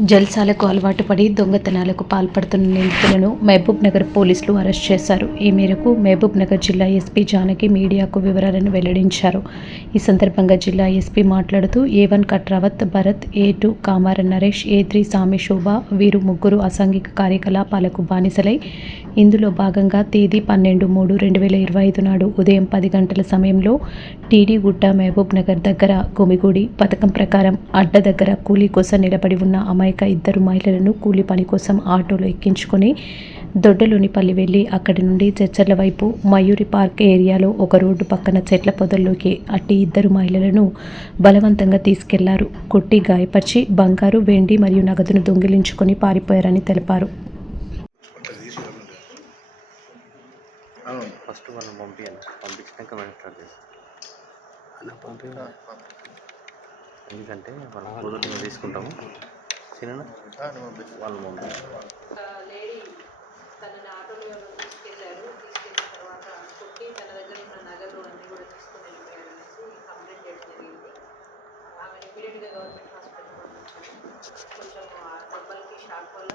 జల్సాలకు అలవాటు పడి దొంగతనాలకు పాల్పడుతున్న నిందితులను మహబూబ్ నగర్ పోలీసులు అరెస్ట్ చేశారు. ఈ మేరకు మహబూబ్ నగర్ జిల్లా ఎస్పీ జానకి మీడియాకు వివరాలను వెల్లడించారు. ఈ సందర్భంగా జిల్లా ఎస్పీ మాట్లాడుతూ A one Katravath Bharath A two Kamara Naresh A three Sami Shobha వీరు ముగ్గురు అసాంఘిక కార్యకలాపాలకు బానిసలై ఇందులో భాగంగా తేదీ పన్నెండు మూడు రెండు వేల ఇరవై ఐదు నాడు ఉదయం పది గంటల సమయంలో టీడీ గుట్ట మహబూబ్ నగర్ దగ్గర గుమిగూడి పథకం ప్రకారం అడ్డ దగ్గర కూలీ కోసం నిలబడి ఉన్న అమాయక ఇద్దరు మహిళలను కూలీ పని కోసం ఆటోలో ఎక్కించుకొని దొడ్డలోనిపల్లి వెళ్ళి అక్కడి నుండి చచ్చర్ల వైపు మయూరి పార్క్ ఏరియాలో ఒక రోడ్డు పక్కన చెట్ల పొదల్లోకి అట్టి ఇద్దరు మహిళలను బలవంతంగా తీసుకెళ్ళారు. కొట్టి గాయపరిచి బంగారు వెండి మరియు నగదును దొంగిలించుకొని పారిపోయారని తెలిపారు. అవును ఫస్ట్ వాళ్ళని పంపించాను పంపించినాక మనం స్టార్ట్ చేస్తాం. అన్న పంపి ఎందుకంటే వాళ్ళ కూతురు తీసుకుంటాము. చిన్న వాళ్ళు పంపిస్తాం లేడీ తనని ఆటోలో ఎవరో తీసుకెళ్ళారు తీసుకెళ్ళిన తర్వాత కొట్టి తన దగ్గర ఉన్న నగలు అన్నీ కూడా తీసుకొని వెళ్ళిపోయారు అనేసి కంప్లైంట్ చేయడం జరిగింది ఆమె ఇమీడియట్గా గవర్నమెంట్ హాస్పిటల్ పంపించాము కొంచెం ఆ దెబ్బలకి షాక్ వల్ల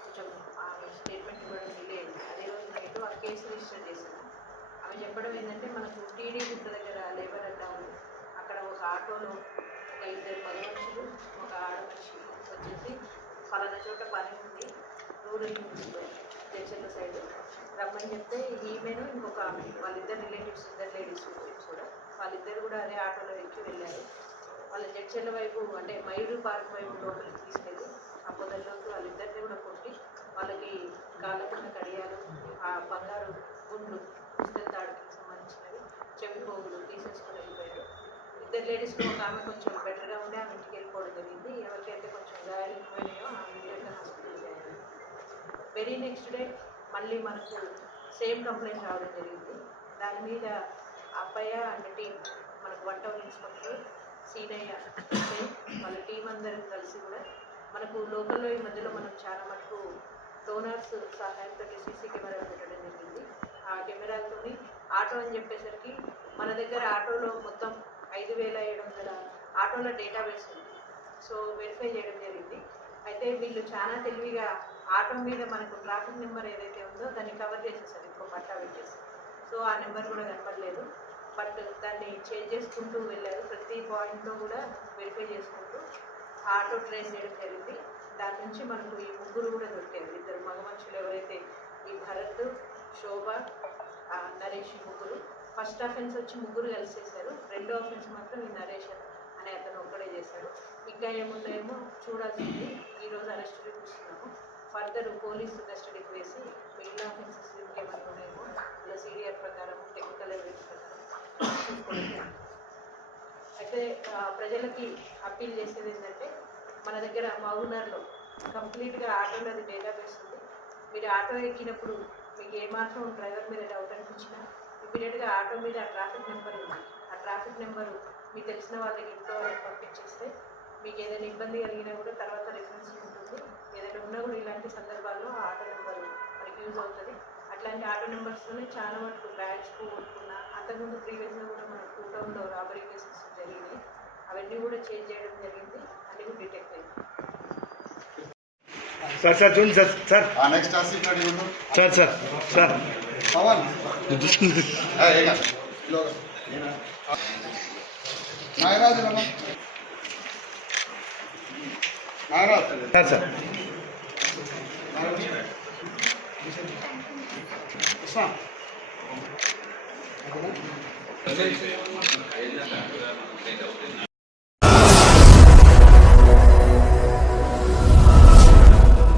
కొంచెం ఆమె స్టేట్మెంట్ ఇవ్వడం డిలే అయింది అదే రోజు నైట్ ఆ కేసు రిజిస్టర్ చేశాను ఆమె చెప్పడం ఏంటంటే మనకు టీడీ గుట్ట దగ్గర లేబర్ అడ్డా ఉంది అక్కడ ఒక ఆటోలో ఒక ఇద్దరు పది మనుషులు రూరల్ జడ్చర్ల సైడ్ రమ్మని చెప్తే ఈమెను ఇంకొక ఆమె వాళ్ళిద్దరు రిలేటివ్స్ ఇద్దరు లేడీస్ కూడా. వాళ్ళిద్దరు కూడా అదే ఆటోలో ఎక్కి వెళ్ళారు. వాళ్ళ జడ్చర్ల వైపు అంటే మయూరు పార్క్ వైపు లోపలికి తీసుకెళ్ళి ఆ పొదల్లోకి వాళ్ళిద్దరిని కూడా కొట్టి వాళ్ళకి కాళ్ళకున్న కడియాలు ఆ బంగారు గుండ్లు ఇద్దరు తాడుకి సంబంధించినవి చెవి పోగులు తీసేసుకొని వెళ్ళిపోయారు. ఇద్దరు లేడీస్ ఒక ఆమె కొంచెం బెటర్గా ఉండి ఆమె ఇంటికి వెళ్ళిపోవడం జరిగింది. ఎవరికైతే కొంచెం గాయాలు ఎక్కువైనాయో ఆమె హాస్పిటల్ వెరీ నెక్స్ట్ డే మళ్ళీ మనకు సేమ్ కంప్లైంట్ రావడం జరిగింది. దాని మీద అప్పయ్య అండ్ టీం మనకు వన్ టౌన్ ఇన్స్పెక్టర్ సీనయ్య వాళ్ళ టీం అందరం కలిసి కూడా మనకు లోకల్లో ఈ మధ్యలో మనం చాలా మటుకు డోనర్స్ సహాయంతో సీసీ కెమెరాలు పెట్టడం జరిగింది. ఆ కెమెరాలతో ఆటో అని చెప్పేసరికి మన దగ్గర ఆటోలో మొత్తం ఐదు వేల ఏడు వందల ఆటోల డేటాబేస్ ఉంది. సో వెరిఫై చేయడం జరిగింది. అయితే వీళ్ళు చాలా తెలివిగా ఆటో మీద మనకు ట్రాఫిక్ నెంబర్ ఏదైతే ఉందో దాన్ని కవర్ చేసేసారు ఇంకో పట్టా పెట్టేసి. సో ఆ నెంబర్ కూడా కనపడలేదు. బట్ దాన్ని చేంజ్ చేసుకుంటూ వెళ్ళారు. ప్రతి పాయింట్లో కూడా వెరిఫై చేసుకుంటూ ఆటో ట్రేస్ చేయడం జరిగింది. దాని నుంచి మనకు ఈ ముగ్గురు కూడా దొరికారు. ఇద్దరు మగ మనుషులు ఎవరైతే ఈ భరత్ శోభ నరేష్ ముగ్గురు. ఫస్ట్ అఫెన్స్ వచ్చి ముగ్గురు కలిసి చేశారు. రెండో అఫెన్స్ మాత్రం ఈ నరేష్ అనే అతను ఒక్కడే చేశాడు. ఇంకా ఏముందేమో చూడాల్సింది ఈరోజు అరెస్ట్ ఫర్దర్ పోలీసు కస్టడీకి వేసి మిగిలిన అఫెన్సెస్ ఇంకేమైనా ఉన్నాయేమో ఇలా సీడిఆర్ ప్రకారం టెక్నికల్ ఎవిడెన్స్ ప్రకారం అయితే ప్రజలకి అప్పీల్ చేసేది ఏంటంటే మన దగ్గర మహబూబ్నగర్లో కంప్లీట్గా ఆటోలది డేటాబేస్ ఉంది. మీరు ఆటో ఎక్కినప్పుడు మీకు ఏమాత్రం డ్రైవర్ మీద డౌట్ అనిపించినా ఇమీడియట్గా ఆటో మీద ఆ ట్రాఫిక్ నెంబర్ ఉంది. ఆ ట్రాఫిక్ నెంబరు మీకు తెలిసిన వాళ్ళకి ఇంట్లో వాళ్ళకి పంపించేస్తే మీకు ఏదైనా ఇబ్బంది కలిగినా కూడా తర్వాత రిఫరెన్స్ ఉంటుంది. ఏదైనా ఉన్నా కూడా ఇలాంటి సందర్భాల్లో ఆటో నెంబర్ మనకి యూజ్ అవుతుంది. అట్లాంటి ఆటో నెంబర్స్తోనే చాలా మటుకు బ్యాగ్స్ కొనుక్కున్నా అంతకుముందు ప్రీవియస్గా కూడా మన టూ టౌన్లో రాబరీ కేసెస్ జరిగినాయి. అవన్నీ కూడా చేంజ్ చేయడం జరిగింది. అన్నీ కూడా డిటెక్ట్ అయింది సార్ సార్ చూడండి సార్ సార్. ఆ next sir sir sir. Pavan. Nagaraju. Sir sir.